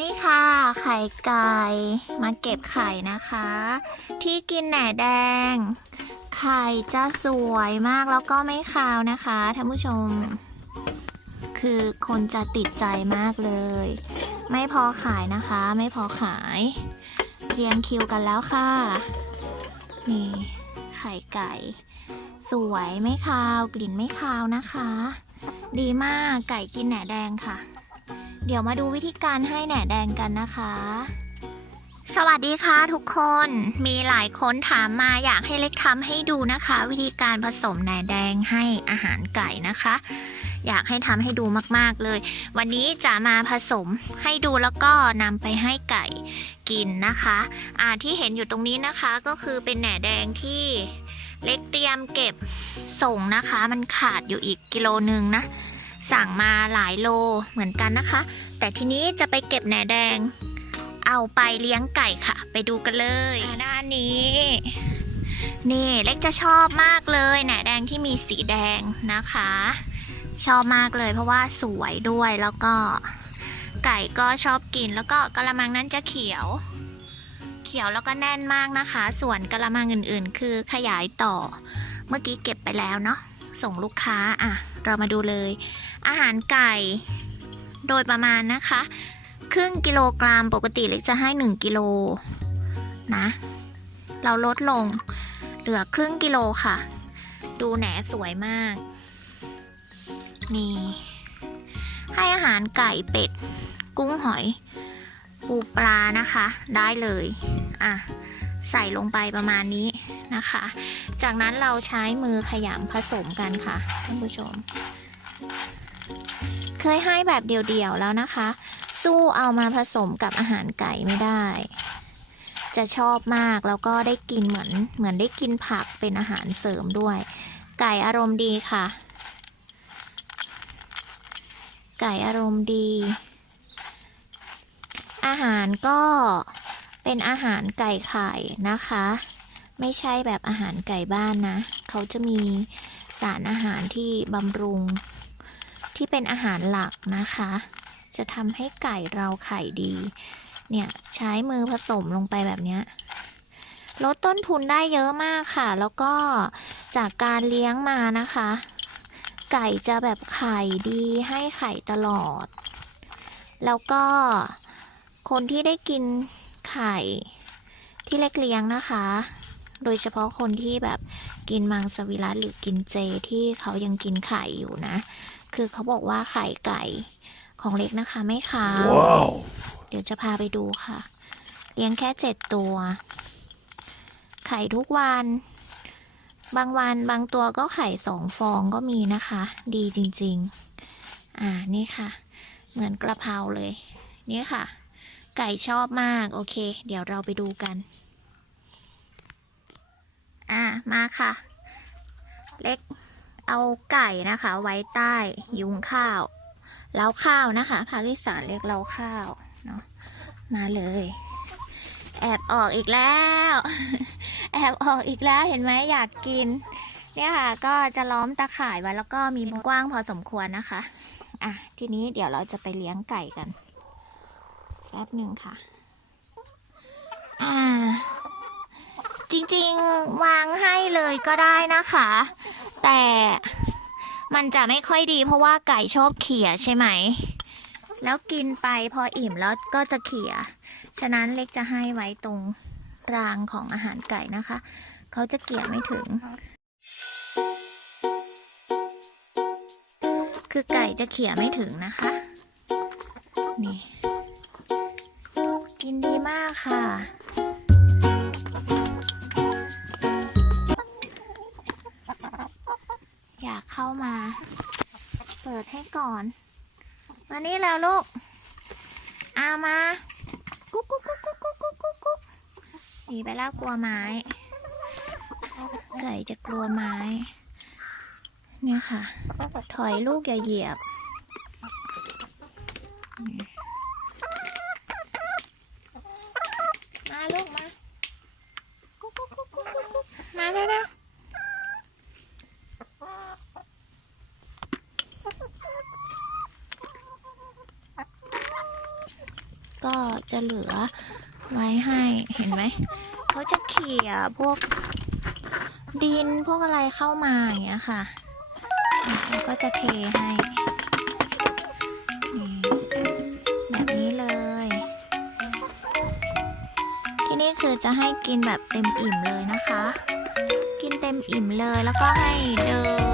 นี่ค่ะ ไข่ไก่มาเก็บไข่นะคะ ที่กินแหน่แดง ไข่จะสวยมากแล้วก็ไม่คาวนะคะท่านผู้ชม คือคนจะติดใจมากเลย ไม่พอขายนะคะ ไม่พอขายเรียงคิวกันแล้วค่ะ นี่ไข่ไก่ สวยไม่คาวกลิ่นไม่คาวนะคะ ดีมากไก่กินแหน่แดงค่ะ เดี๋ยวมาดูวิธีการให้แหน่แดงกันนะคะ สวัสดีค่ะทุกคน มีหลายคนถามมาอยากให้เล็กทำให้ดูนะคะ วิธีการผสมแหน่แดงให้อาหารไก่นะคะ อยากให้ทำให้ดูมากๆเลย วันนี้จะมาผสมให้ดูแล้วก็นำไปให้ไก่กินนะคะอ่าที่เห็นอยู่ตรงนี้นะคะก็คือเป็นแหน่แดงที่เล็กเตรียมเก็บส่งนะคะ มันขาดอยู่อีกกิโลนึงนะ สั่งมาหลายโลเหมือนกันนะคะ แต่ทีนี้จะไปเก็บแหนแดง เอาไปเลี้ยงไก่ค่ะ ไปดูกันเลยด้านนี้ นี่เล็กจะชอบมากเลยแหนแดงที่มีสีแดงนะคะ ชอบมากเลยเพราะว่าสวยด้วยแล้วก็ ไก่ก็ชอบกินแล้วก็กระมังนั้นจะเขียว เขียวแล้วก็แน่นมากนะคะ ส่วนกระมังอื่นๆ คือขยายต่อ เมื่อกี้เก็บไปแล้วเนาะส่งลูกค้าอะ เรามาดูเลย อาหารไก่ โดยประมาณนะคะ ครึ่งกิโลกรัมปกติเล็กจะให้ 1 กิโลนะ เราลดลง เหลือครึ่งกิโลค่ะ ดูแหนสวยมาก นี่ ให้อาหารไก่เป็ด กุ้งหอย ปูปลานะคะ ได้เลย อะ ใส่ลงไปประมาณนี้ นะคะ จากนั้นเราใช้มือขยำผสมกันค่ะท่านผู้ชม เคยให้แบบเดี่ยวๆแล้วนะคะ สู้เอามาผสมกับอาหารไก่ไม่ได้ จะชอบมากแล้วก็ได้กินเหมือนเหมือนได้กินผักเป็นอาหารเสริมด้วย ไก่อารมณ์ดีค่ะ ไก่อารมณ์ดี อาหารก็เป็นอาหารไก่ไข่นะคะ ไม่ใช่แบบอาหารไก่บ้านนะ เขาจะมีสารอาหารที่บำรุง ที่เป็นอาหารหลักนะคะ จะทำให้ไก่เราไข่ดี เนี่ยใช้มือผสมลงไปแบบนี้ลดต้นทุนได้เยอะมากค่ะ แล้วก็จากการเลี้ยงมานะคะ ไก่จะแบบไข่ดีให้ไข่ตลอด แล้วก็คนที่ได้กินไข่ที่เล็กเลี้ยงนะคะ โดยเฉพาะคนที่แบบกินมังสวิรัตหรือกินเจที่เขายังกินไข่อยู่นะ คือเขาบอกว่าไข่ไก่ของเล็กนะคะไม่ขาว Wow. เดี๋ยวจะพาไปดูค่ะ เลี้ยงแค่เจ็ดตัว ไข่ทุกวัน บางวันบางตัวก็ไข่สองฟองก็มีนะคะ ดีจริง ๆ อ่านี่ค่ะ เหมือนกระเพราเลย นี่ค่ะ ไก่ชอบมาก โอเค เดี๋ยวเราไปดูกัน อ่ามาค่ะ เล็กเอาไก่นะคะ ไว้ใต้ยุงข้าวเล้าข้าวนะคะภาคอีสานเรียกเล้าข้าวเนาะมาเลย แอบออกอีกแล้ว แอบออกอีกแล้วเห็นไหมอยากกิน เนี่ยค่ะ ก็จะล้อมตะข่ายไว้แล้วก็มีมุมกว้างพอสมควรนะคะ อะทีนี้เดี๋ยวเราจะไปเลี้ยงไก่กันแป๊บหนึ่งค่ะ อ่า จริงๆวางให้เลยก็ได้นะคะ แต่มันจะไม่ค่อยดีเพราะว่าไก่ชอบเขี่ยใช่ไหม แล้วกินไปพออิ่มแล้วก็จะเขี่ย ฉะนั้นเล็กจะให้ไว้ตรงรางของอาหารไก่นะคะ เขาจะเกี่ยไม่ถึง คือไก่จะเขี่ยไม่ถึงนะคะ นี่ กินดีมากค่ะ เปิดให้ก่อน มานี่แล้วลูกอามากุ๊กกุ๊กกุ๊กกุ๊กกุ๊กกุ๊กกุ๊กกุ๊กหนีไปแล้วกลัวไม้ไก่จะกลัวไม้ เนี่ยค่ะ ถอยลูกอย่าเหยียบ มาลูกมา กุ๊กกุ๊กกุ๊กกุ๊กกุ๊กกุ๊กมาแล้วนะ ก็จะเหลือไว้ให้เห็นไหมเขาจะเขี่ยพวกดินพวกอะไรเข้ามาอย่างเงี้ยค่ะแล้วก็จะเทให้แบบนี้เลย ที่นี่คือจะให้กินแบบเต็มอิ่มเลยนะคะ กินเต็มอิ่มเลยแล้วก็ให้เดิน